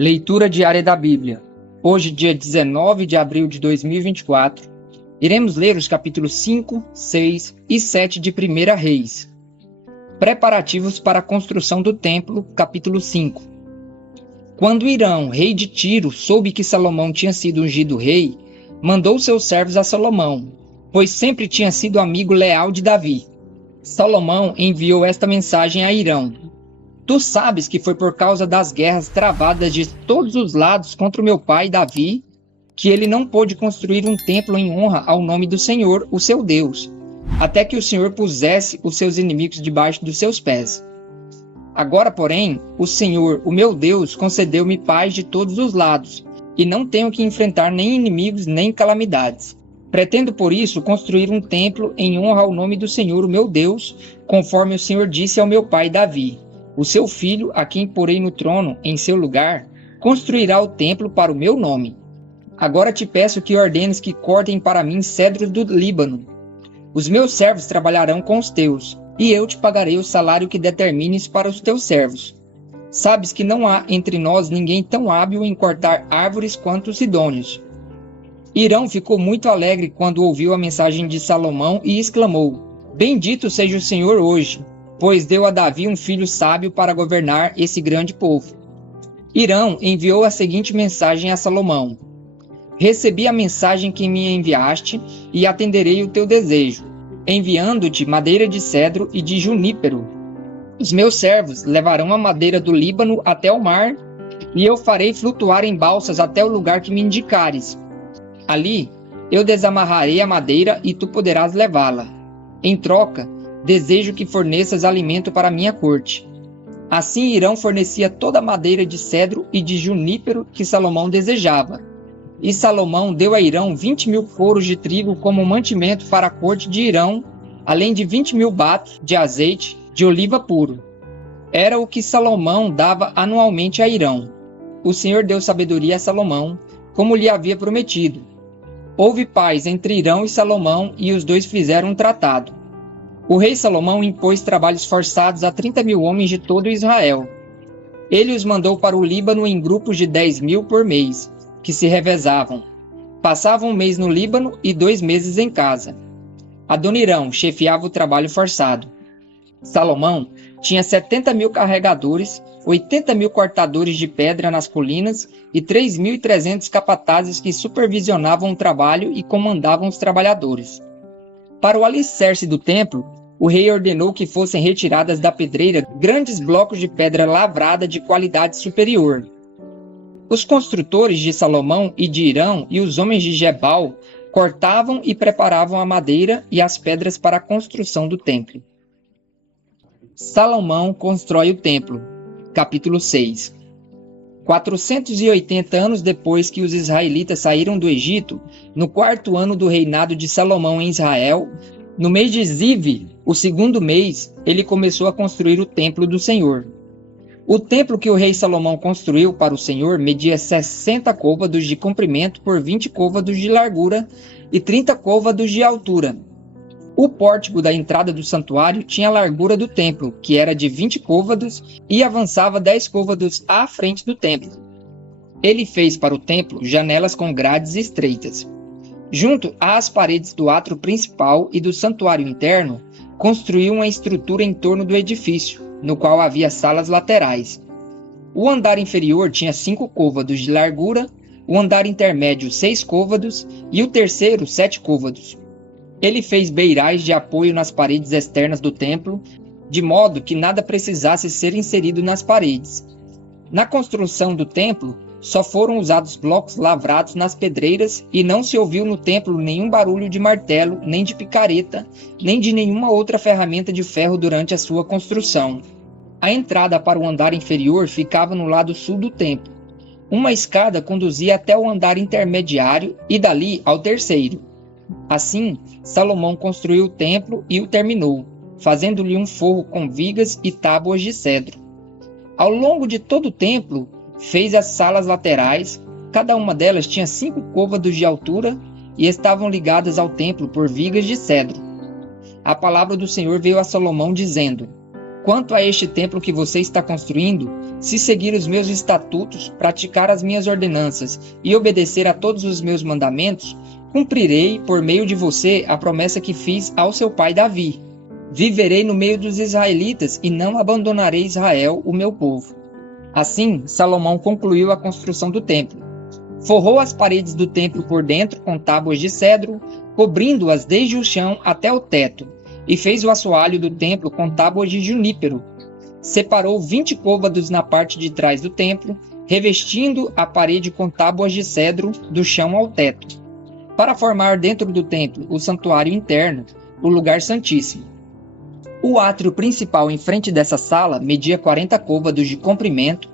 Leitura diária da Bíblia. Hoje, dia 19 de abril de 2024, iremos ler os capítulos 5, 6 e 7 de 1 Reis. Preparativos para a construção do templo, capítulo 5. Quando Hirão, rei de Tiro, soube que Salomão tinha sido ungido rei, mandou seus servos a Salomão, pois sempre tinha sido amigo leal de Davi. Salomão enviou esta mensagem a Hirão: Tu sabes que foi por causa das guerras travadas de todos os lados contra o meu pai Davi, que ele não pôde construir um templo em honra ao nome do Senhor, o seu Deus, até que o Senhor pusesse os seus inimigos debaixo dos seus pés. Agora, porém, o Senhor, o meu Deus, concedeu-me paz de todos os lados, e não tenho que enfrentar nem inimigos nem calamidades. Pretendo, por isso, construir um templo em honra ao nome do Senhor, o meu Deus, conforme o Senhor disse ao meu pai Davi. O seu filho, a quem porei no trono em seu lugar, construirá o templo para o meu nome. Agora te peço que ordenes que cortem para mim cedros do Líbano. Os meus servos trabalharão com os teus, e eu te pagarei o salário que determines para os teus servos. Sabes que não há entre nós ninguém tão hábil em cortar árvores quanto os sidônios. Hirão ficou muito alegre quando ouviu a mensagem de Salomão e exclamou: Bendito seja o Senhor hoje, pois deu a Davi um filho sábio para governar esse grande povo. Hirão enviou a seguinte mensagem a Salomão: Recebi a mensagem que me enviaste e atenderei o teu desejo, enviando-te madeira de cedro e de junípero. Os meus servos levarão a madeira do Líbano até o mar, e eu farei flutuar em balsas até o lugar que me indicares. Ali eu desamarrarei a madeira e tu poderás levá-la. Em troca, desejo que forneças alimento para minha corte. Assim Hirão fornecia toda a madeira de cedro e de junípero que Salomão desejava. E Salomão deu a Hirão 20.000 foros de trigo como mantimento para a corte de Hirão, além de 20.000 batos de azeite de oliva puro. Era o que Salomão dava anualmente a Hirão. O Senhor deu sabedoria a Salomão, como lhe havia prometido. Houve paz entre Hirão e Salomão, e os dois fizeram um tratado. O rei Salomão impôs trabalhos forçados a 30.000 homens de todo Israel. Ele os mandou para o Líbano em grupos de 10.000 por mês, que se revezavam. Passavam um mês no Líbano e 2 meses em casa. Adonirão chefiava o trabalho forçado. Salomão tinha 70.000 carregadores, 80.000 cortadores de pedra nas colinas e 3.300 capatazes que supervisionavam o trabalho e comandavam os trabalhadores. Para o alicerce do templo, o rei ordenou que fossem retiradas da pedreira grandes blocos de pedra lavrada de qualidade superior. Os construtores de Salomão e de Hirão e os homens de Gebal cortavam e preparavam a madeira e as pedras para a construção do templo. Salomão constrói o templo. Capítulo 6. 480 anos depois que os israelitas saíram do Egito, no 4º ano do reinado de Salomão em Israel, no mês de Ziv, o 2º mês, ele começou a construir o templo do Senhor. O templo que o rei Salomão construiu para o Senhor media 60 côvados de comprimento por 20 côvados de largura e 30 côvados de altura. O pórtico da entrada do santuário tinha a largura do templo, que era de 20 côvados, e avançava 10 côvados à frente do templo. Ele fez para o templo janelas com grades estreitas. Junto às paredes do átrio principal e do santuário interno, construiu uma estrutura em torno do edifício, no qual havia salas laterais. O andar inferior tinha 5 côvados de largura, o andar intermédio 6 côvados e o terceiro 7 côvados. Ele fez beirais de apoio nas paredes externas do templo, de modo que nada precisasse ser inserido nas paredes. Na construção do templo, só foram usados blocos lavrados nas pedreiras e não se ouviu no templo nenhum barulho de martelo, nem de picareta, nem de nenhuma outra ferramenta de ferro durante a sua construção. A entrada para o andar inferior ficava no lado sul do templo. Uma escada conduzia até o andar intermediário e dali ao terceiro. Assim, Salomão construiu o templo e o terminou, fazendo-lhe um forro com vigas e tábuas de cedro. Ao longo de todo o templo, fez as salas laterais, cada uma delas tinha 5 côvados de altura e estavam ligadas ao templo por vigas de cedro. A palavra do Senhor veio a Salomão dizendo: Quanto a este templo que você está construindo, Se seguir os meus estatutos, praticar as minhas ordenanças e obedecer a todos os meus mandamentos, cumprirei por meio de você a promessa que fiz ao seu pai Davi. Viverei no meio dos israelitas e não abandonarei Israel, o meu povo. Assim, Salomão concluiu a construção do templo. Forrou as paredes do templo por dentro com tábuas de cedro, cobrindo-as desde o chão até o teto, e fez o assoalho do templo com tábuas de junípero. Separou 20 côvados na parte de trás do templo, revestindo a parede com tábuas de cedro do chão ao teto, para formar dentro do templo o santuário interno, o lugar santíssimo. O átrio principal em frente dessa sala media 40 côvados de comprimento.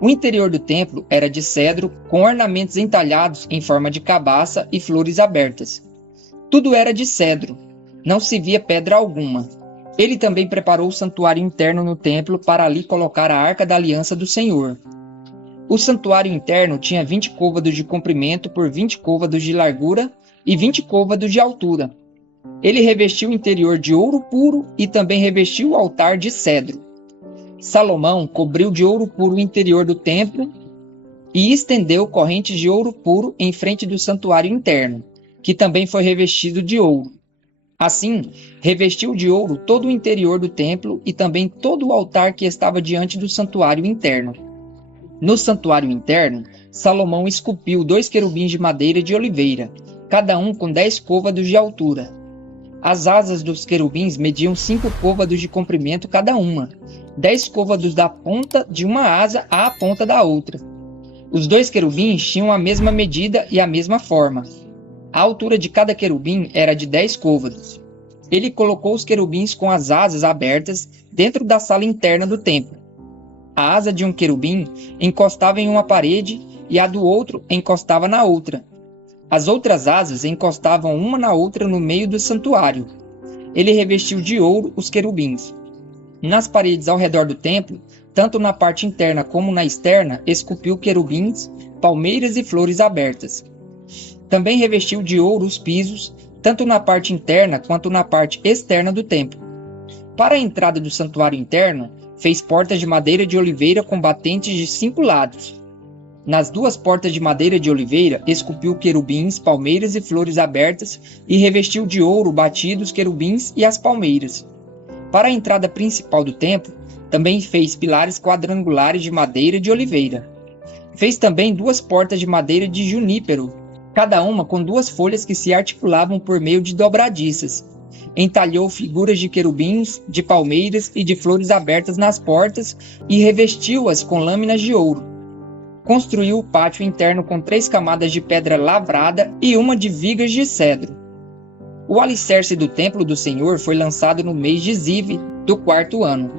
O interior do templo era de cedro, com ornamentos entalhados em forma de cabaça e flores abertas. Tudo era de cedro, não se via pedra alguma. Ele também preparou o santuário interno no templo para ali colocar a arca da aliança do Senhor. O santuário interno tinha 20 côvados de comprimento por 20 côvados de largura e 20 côvados de altura. Ele revestiu o interior de ouro puro e também revestiu o altar de cedro. Salomão cobriu de ouro puro o interior do templo e estendeu correntes de ouro puro em frente do santuário interno, que também foi revestido de ouro. Assim, revestiu de ouro todo o interior do templo e também todo o altar que estava diante do santuário interno. No santuário interno, Salomão esculpiu 2 querubins de madeira de oliveira, cada um com 10 côvados de altura. As asas dos querubins mediam 5 côvados de comprimento cada uma, 10 côvados da ponta de uma asa à ponta da outra. Os 2 querubins tinham a mesma medida e a mesma forma. A altura de cada querubim era de 10 côvados. Ele colocou os querubins com as asas abertas dentro da sala interna do templo. A asa de um querubim encostava em uma parede e a do outro encostava na outra. As outras asas encostavam uma na outra no meio do santuário. Ele revestiu de ouro os querubins. Nas paredes ao redor do templo, tanto na parte interna como na externa, esculpiu querubins, palmeiras e flores abertas. Também revestiu de ouro os pisos, tanto na parte interna quanto na parte externa do templo. Para a entrada do santuário interno, fez portas de madeira de oliveira com batentes de 5 lados. Nas 2 portas de madeira de oliveira, esculpiu querubins, palmeiras e flores abertas e revestiu de ouro batido os querubins e as palmeiras. Para a entrada principal do templo, também fez pilares quadrangulares de madeira de oliveira. Fez também 2 portas de madeira de junípero, cada uma com 2 folhas que se articulavam por meio de dobradiças. Entalhou figuras de querubins, de palmeiras e de flores abertas nas portas e revestiu-as com lâminas de ouro. Construiu o pátio interno com 3 camadas de pedra lavrada e uma de vigas de cedro. O alicerce do templo do Senhor foi lançado no mês de Zive, do 4º ano.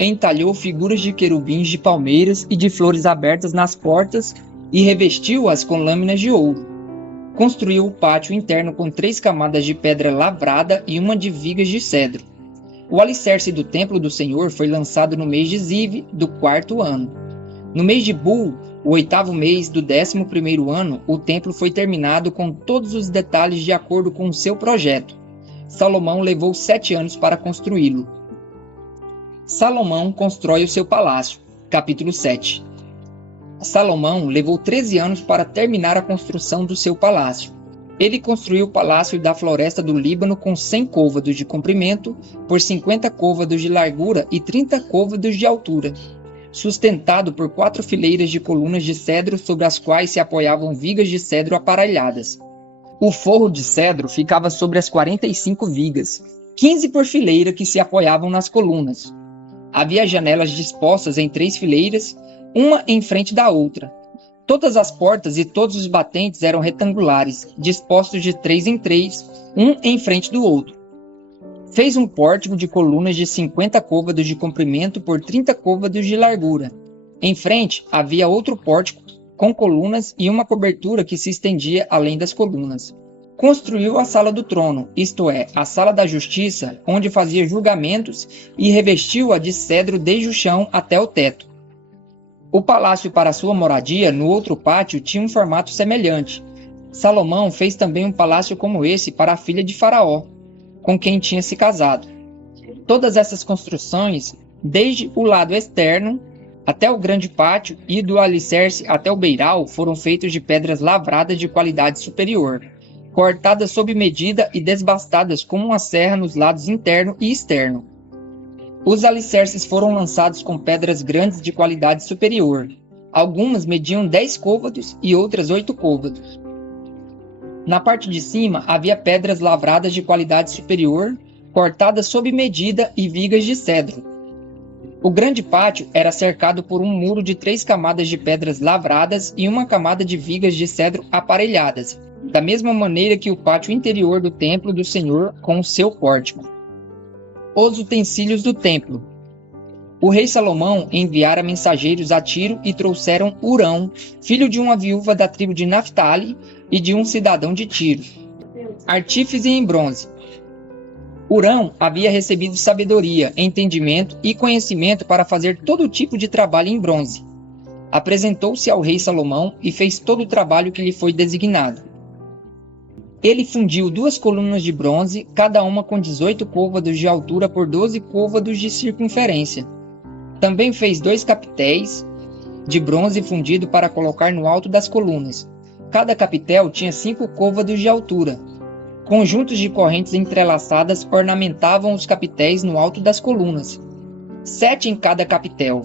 Entalhou figuras de querubins, de palmeiras e de flores abertas nas portas e revestiu-as com lâminas de ouro. Construiu o pátio interno com 3 camadas de pedra lavrada e uma de vigas de cedro. O alicerce do templo do Senhor foi lançado no mês de Zive, do 4º ano. No mês de Bul, o 8º mês do 11º ano, o templo foi terminado com todos os detalhes de acordo com o seu projeto. Salomão levou 7 anos para construí-lo. Salomão constrói o seu palácio. Capítulo 7. Salomão levou 13 anos para terminar a construção do seu palácio. Ele construiu o palácio da floresta do Líbano com 100 côvados de comprimento, por 50 côvados de largura e 30 côvados de altura, sustentado por 4 fileiras de colunas de cedro sobre as quais se apoiavam vigas de cedro aparelhadas. O forro de cedro ficava sobre as 45 vigas, 15 por fileira que se apoiavam nas colunas. Havia janelas dispostas em 3 fileiras, uma em frente da outra. Todas as portas e todos os batentes eram retangulares, dispostos de 3 em 3, um em frente do outro. Fez um pórtico de colunas de 50 côvados de comprimento por 30 côvados de largura. Em frente havia outro pórtico com colunas e uma cobertura que se estendia além das colunas. Construiu a sala do trono, isto é, a sala da justiça, onde fazia julgamentos, e revestiu-a de cedro desde o chão até o teto. O palácio para sua moradia, no outro pátio, tinha um formato semelhante. Salomão fez também um palácio como esse para a filha de Faraó, com quem tinha se casado. Todas essas construções, desde o lado externo Até o grande pátio e do alicerce até o beiral foram feitos de pedras lavradas de qualidade superior, cortadas sob medida e desbastadas como uma serra nos lados interno e externo. Os alicerces foram lançados com pedras grandes de qualidade superior. Algumas mediam 10 côvados e outras 8 côvados. Na parte de cima havia pedras lavradas de qualidade superior, cortadas sob medida e vigas de cedro. O grande pátio era cercado por um muro de 3 camadas de pedras lavradas e uma camada de vigas de cedro aparelhadas, da mesma maneira que o pátio interior do templo do Senhor com o seu pórtico. Os utensílios do templo. O rei Salomão enviara mensageiros a Tiro e trouxeram Hurão, filho de uma viúva da tribo de Naphtali e de um cidadão de Tiro, artífice em bronze. Hurão havia recebido sabedoria, entendimento e conhecimento para fazer todo tipo de trabalho em bronze. Apresentou-se ao rei Salomão e fez todo o trabalho que lhe foi designado. Ele fundiu 2 colunas de bronze, cada uma com 18 côvados de altura por 12 côvados de circunferência. Também fez 2 capitéis de bronze fundido para colocar no alto das colunas. Cada capitel tinha 5 côvados de altura. Conjuntos de correntes entrelaçadas ornamentavam os capitéis no alto das colunas, 7 em cada capitel.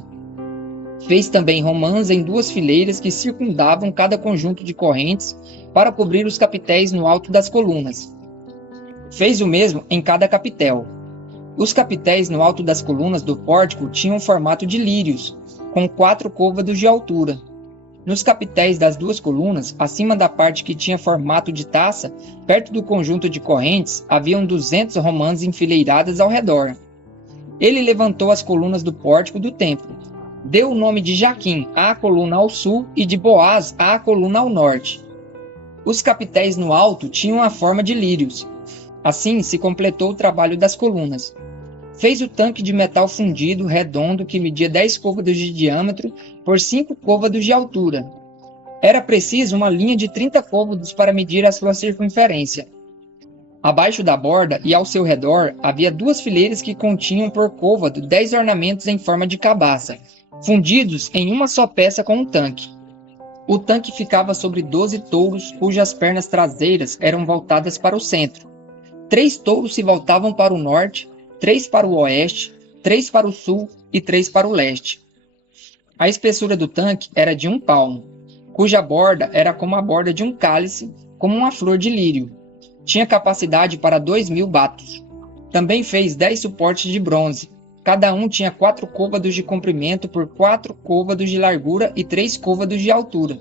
Fez também romãs em 2 fileiras que circundavam cada conjunto de correntes para cobrir os capitéis no alto das colunas. Fez o mesmo em cada capitel. Os capitéis no alto das colunas do pórtico tinham formato de lírios, com 4 côvados de altura. Nos capitéis das 2 colunas, acima da parte que tinha formato de taça, perto do conjunto de correntes, haviam 200 romãs enfileiradas ao redor. Ele levantou as colunas do pórtico do templo. Deu o nome de Jaquim à coluna ao sul e de Boaz à coluna ao norte. Os capitéis no alto tinham a forma de lírios. Assim se completou o trabalho das colunas. Fez o tanque de metal fundido, redondo, que media 10 côvados de diâmetro por 5 côvados de altura. Era preciso uma linha de 30 côvados para medir a sua circunferência. Abaixo da borda e ao seu redor havia 2 fileiras que continham por côvado 10 ornamentos em forma de cabaça, fundidos em uma só peça com o tanque. O tanque ficava sobre 12 touros cujas pernas traseiras eram voltadas para o centro. 3 touros se voltavam para o norte, 3 para o oeste, 3 para o sul e 3 para o leste. A espessura do tanque era de 1 palmo, cuja borda era como a borda de um cálice, como uma flor de lírio. Tinha capacidade para 2.000 batos. Também fez 10 suportes de bronze. Cada um tinha 4 côvados de comprimento por 4 côvados de largura e 3 côvados de altura.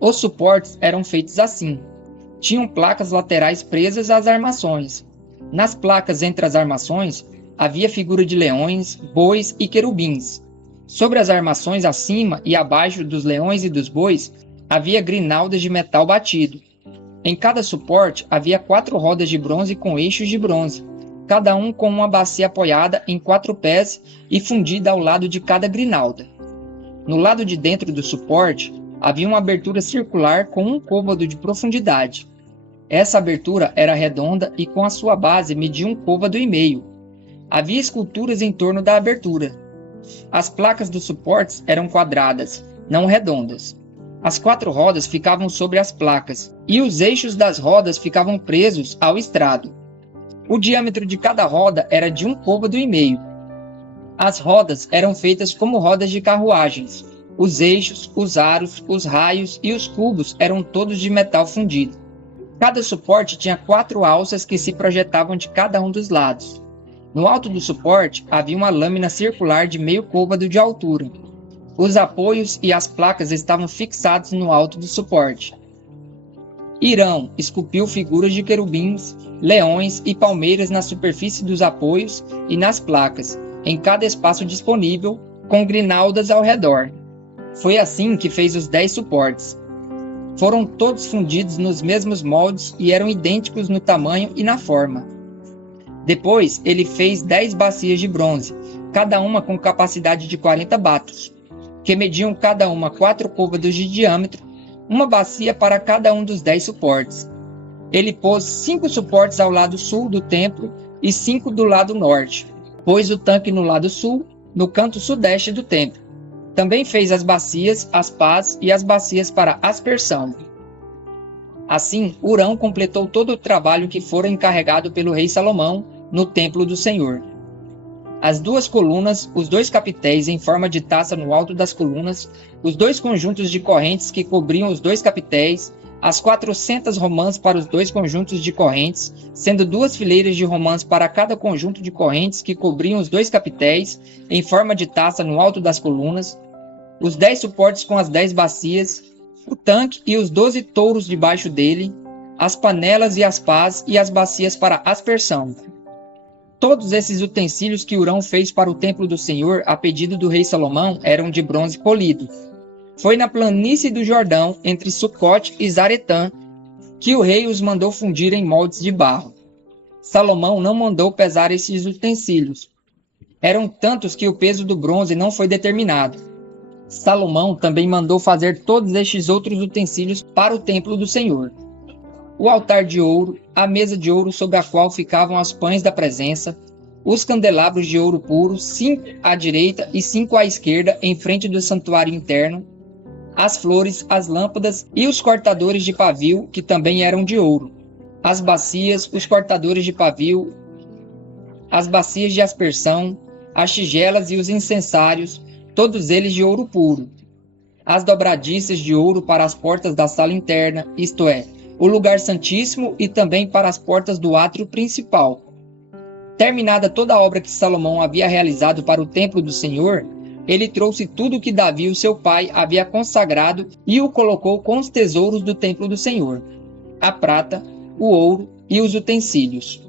Os suportes eram feitos assim. Tinham placas laterais presas às armações. Nas placas entre as armações, havia figura de leões, bois e querubins. Sobre as armações acima e abaixo dos leões e dos bois, havia grinaldas de metal batido. Em cada suporte havia 4 rodas de bronze com eixos de bronze, cada um com uma bacia apoiada em 4 pés e fundida ao lado de cada grinalda. No lado de dentro do suporte, havia uma abertura circular com 1 côvado de profundidade. Essa abertura era redonda e com a sua base media 1 côvado e meio. Havia esculturas em torno da abertura. As placas dos suportes eram quadradas, não redondas. As 4 rodas ficavam sobre as placas, e os eixos das rodas ficavam presos ao estrado. O diâmetro de cada roda era de 1 côvado e meio. As rodas eram feitas como rodas de carruagens. Os eixos, os aros, os raios e os cubos eram todos de metal fundido. Cada suporte tinha 4 alças que se projetavam de cada um dos lados. No alto do suporte havia uma lâmina circular de meio côvado de altura. Os apoios e as placas estavam fixados no alto do suporte. Hirão esculpiu figuras de querubins, leões e palmeiras na superfície dos apoios e nas placas, em cada espaço disponível, com grinaldas ao redor. Foi assim que fez os 10 suportes. Foram todos fundidos nos mesmos moldes e eram idênticos no tamanho e na forma. Depois, ele fez 10 bacias de bronze, cada uma com capacidade de 40 batos, que mediam cada uma 4 côvados de diâmetro, uma bacia para cada um dos 10 suportes. Ele pôs 5 suportes ao lado sul do templo e 5 do lado norte. Pôs o tanque no lado sul no canto sudeste do templo. Também fez as bacias, as pás e as bacias para aspersão. Assim, Hurão completou todo o trabalho que fora encarregado pelo rei Salomão no templo do Senhor. As 2 colunas, os 2 capitéis em forma de taça no alto das colunas, os 2 conjuntos de correntes que cobriam os 2 capitéis, as 400 romãs para os 2 conjuntos de correntes, sendo 2 fileiras de romãs para cada conjunto de correntes que cobriam os 2 capitéis, em forma de taça no alto das colunas, os 10 suportes com as 10 bacias, o tanque e os 12 touros debaixo dele, as panelas e as pás e as bacias para aspersão. Todos esses utensílios que Hurão fez para o templo do Senhor a pedido do rei Salomão eram de bronze polido. Foi na planície do Jordão, entre Sucote e Zaretã, que o rei os mandou fundir em moldes de barro. Salomão não mandou pesar esses utensílios. Eram tantos que o peso do bronze não foi determinado. Salomão também mandou fazer todos estes outros utensílios para o templo do Senhor: o altar de ouro, a mesa de ouro sobre a qual ficavam os pães da presença, os candelabros de ouro puro, 5 à direita e 5 à esquerda, em frente do santuário interno, as flores, as lâmpadas e os cortadores de pavio, que também eram de ouro, as bacias, os cortadores de pavio, as bacias de aspersão, as tigelas e os incensários, todos eles de ouro puro, as dobradiças de ouro para as portas da sala interna, isto é, o lugar santíssimo, e também para as portas do átrio principal. Terminada toda a obra que Salomão havia realizado para o templo do Senhor, ele trouxe tudo o que Davi, o seu pai, havia consagrado e o colocou com os tesouros do templo do Senhor: a prata, o ouro e os utensílios.